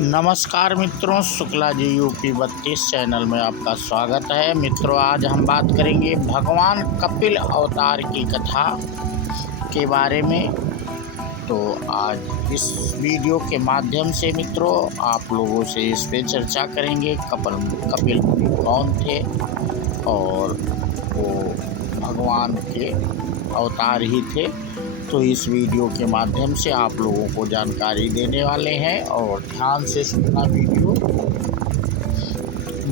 नमस्कार मित्रों, Shukla ji UP 32 channel में आपका स्वागत है। मित्रों, आज हम बात करेंगे भगवान कपिल अवतार की कथा के बारे में। तो आज इस वीडियो के माध्यम से मित्रों आप लोगों से इस पे चर्चा करेंगे कपिल मुनि कौन थे और वो भगवान के अवतार ही थे। तो इस वीडियो के माध्यम से आप लोगों को जानकारी देने वाले हैं और ध्यान से सुनना वीडियो।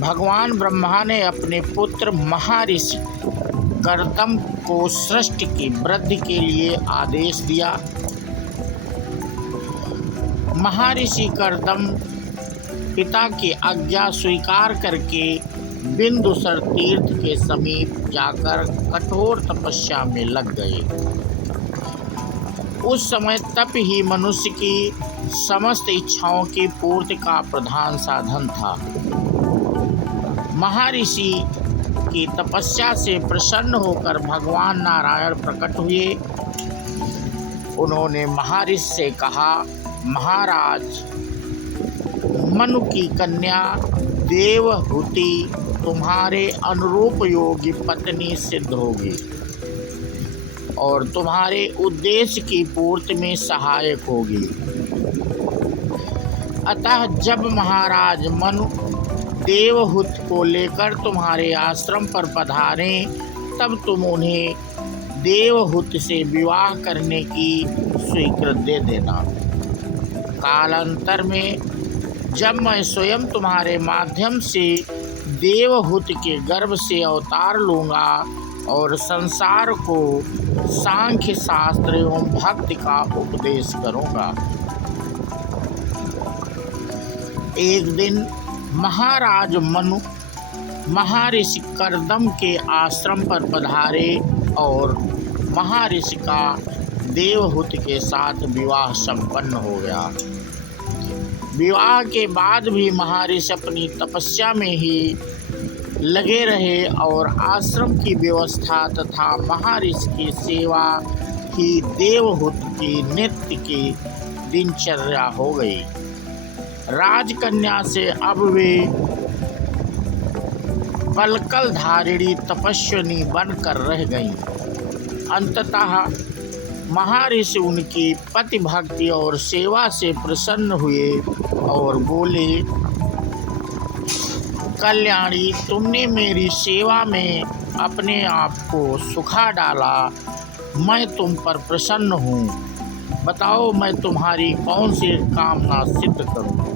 भगवान ब्रह्मा ने अपने पुत्र महर्षि कर्दम को सृष्टि की वृद्धि के लिए आदेश दिया। महर्षि कर्दम पिता की आज्ञा स्वीकार करके बिंदुसर तीर्थ के समीप जाकर कठोर तपस्या में लग गए। उस समय तप ही मनुष्य की समस्त इच्छाओं की पूर्ति का प्रधान साधन था। महर्षि की तपस्या से प्रसन्न होकर भगवान नारायण प्रकट हुए। उन्होंने महर्षि से कहा, महाराज, मनु की कन्या देवहूति तुम्हारे अनुरूप योगी पत्नी सिद्ध होगी और तुम्हारे उद्देश्य की पूर्ति में सहायक होगी। अतः जब महाराज मनु देवहूत को लेकर तुम्हारे आश्रम पर पधारें, तब तुम उन्हें देवहूत से विवाह करने की स्वीकृति दे देना। कालांतर में जब मैं स्वयं तुम्हारे माध्यम से देवहूत के गर्भ से अवतार लूँगा और संसार को सांख्य शास्त्र एवं भक्ति का उपदेश करूँगा। एक दिन महाराज मनु महर्षि कर्दम के आश्रम पर पधारे और महर्षि का देवहूत के साथ विवाह संपन्न हो गया। विवाह के बाद भी महर्षि अपनी तपस्या में ही लगे रहे और आश्रम की व्यवस्था तथा महर्षि की सेवा ही देवहूत की नित्य की दिनचर्या हो गई। राजकन्या से अब वे पलकल धारिणी तपस्विनी बनकर रह गईं। अंततः महर्षि उनकी पति भक्ति और सेवा से प्रसन्न हुए और बोले, कल्याणी, तुमने मेरी सेवा में अपने आप को सुखा डाला। मैं तुम पर प्रसन्न हूँ। बताओ, मैं तुम्हारी कौन सी कामना सिद्ध करूँ?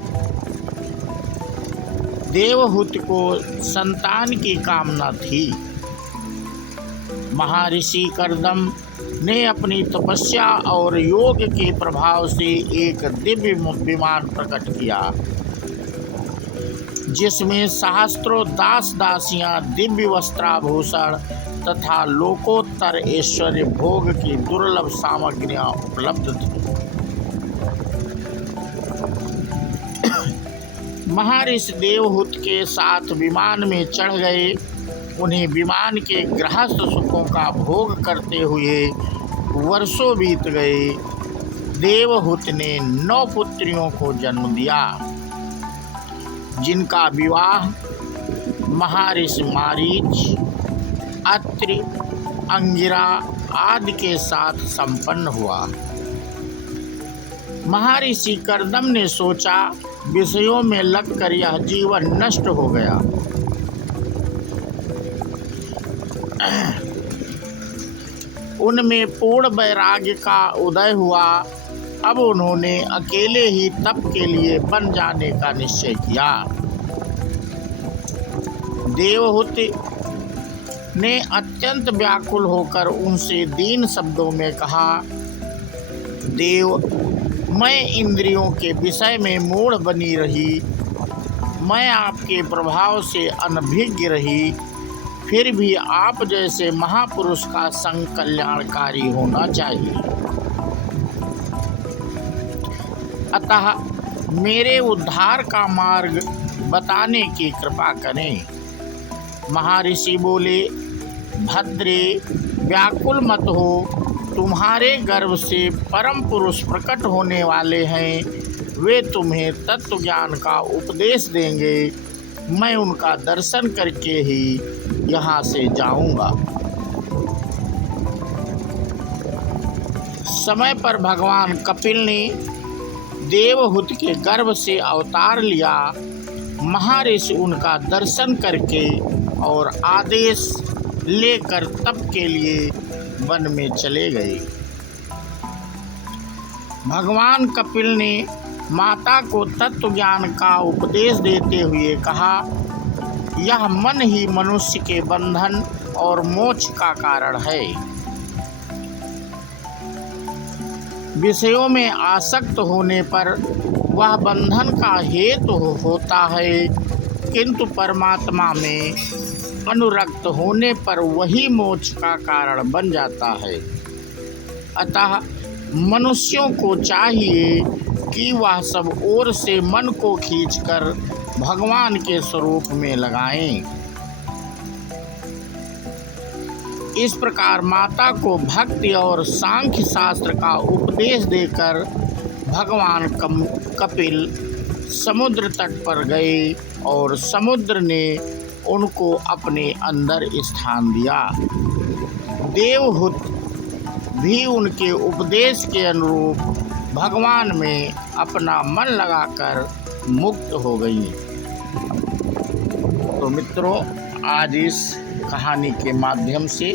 देवहूत को संतान की कामना थी। महर्षि कर्दम ने अपनी तपस्या और योग के प्रभाव से एक दिव्य विमान प्रकट किया, जिसमें सहस्त्रों दास दासियां दिव्य वस्त्राभूषण तथा लोकोत्तर ऐश्वर्य भोग की दुर्लभ सामग्रियां उपलब्ध थी। महर्षि देवहूत के साथ विमान में चढ़ गए। उन्हें विमान के गृहस्थ सुखों का भोग करते हुए वर्षों बीत गए। देवहूत ने 9 पुत्रियों को जन्म दिया, जिनका विवाह महर्षि मारीच, अत्रि, अंगिरा आदि के साथ संपन्न हुआ। महर्षि कर्दम ने सोचा, विषयों में लगकर यह जीवन नष्ट हो गया। उनमें पूर्ण वैराग्य का उदय हुआ। अब उन्होंने अकेले ही तप के लिए वन जाने का निश्चय किया। देवहूत ने अत्यंत व्याकुल होकर उनसे दीन शब्दों में कहा, देव, मैं इंद्रियों के विषय में मूढ़ बनी रही। मैं आपके प्रभाव से अनभिज्ञ रही। फिर भी आप जैसे महापुरुष का संग कल्याणकारी होना चाहिए। अतः मेरे उद्धार का मार्ग बताने की कृपा करें। महर्षि बोले, भद्रे, व्याकुल मत हो। तुम्हारे गर्भ से परम पुरुष प्रकट होने वाले हैं। वे तुम्हें तत्व ज्ञान का उपदेश देंगे। मैं उनका दर्शन करके ही यहाँ से जाऊंगा। समय पर भगवान कपिल ने देवहूति के गर्भ से अवतार लिया। महर्षि उनका दर्शन करके और आदेश लेकर तप के लिए वन में चले गए। भगवान कपिल ने माता को तत्व ज्ञान का उपदेश देते हुए कहा, यह मन ही मनुष्य के बंधन और मोक्ष का कारण है। विषयों में आसक्त होने पर वह बंधन का हेतु होता है, किंतु परमात्मा में अनुरक्त होने पर वही मोक्ष का कारण बन जाता है। अतः मनुष्यों को चाहिए कि वह सब ओर से मन को खींचकर भगवान के स्वरूप में लगाएं। इस प्रकार माता को भक्ति और सांख्य शास्त्र का उपदेश देकर भगवान कपिल समुद्र तट पर गए और समुद्र ने उनको अपने अंदर स्थान दिया। देवहूति भी उनके उपदेश के अनुरूप भगवान में अपना मन लगाकर मुक्त हो गई। तो मित्रों, आज इस कहानी के माध्यम से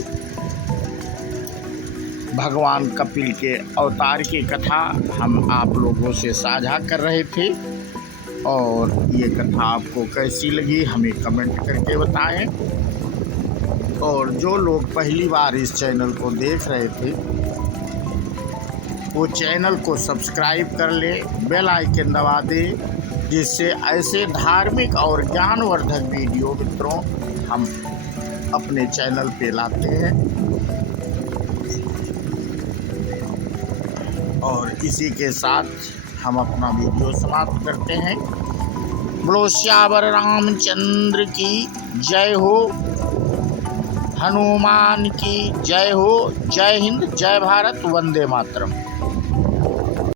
भगवान कपिल के अवतार की कथा हम आप लोगों से साझा कर रहे थे, और ये कथा आपको कैसी लगी हमें कमेंट करके बताएं। और जो लोग पहली बार इस चैनल को देख रहे थे वो चैनल को सब्सक्राइब कर ले, बेल आइकन दबा दे, जिससे ऐसे धार्मिक और ज्ञानवर्धक वीडियो मित्रों हम अपने चैनल पे लाते हैं। और इसी के साथ हम अपना वीडियो समाप्त करते हैं। बोलो श्यावर रामचंद्र की जय हो, हनुमान की जय हो। जय हिंद, जय भारत, वंदे मातरम।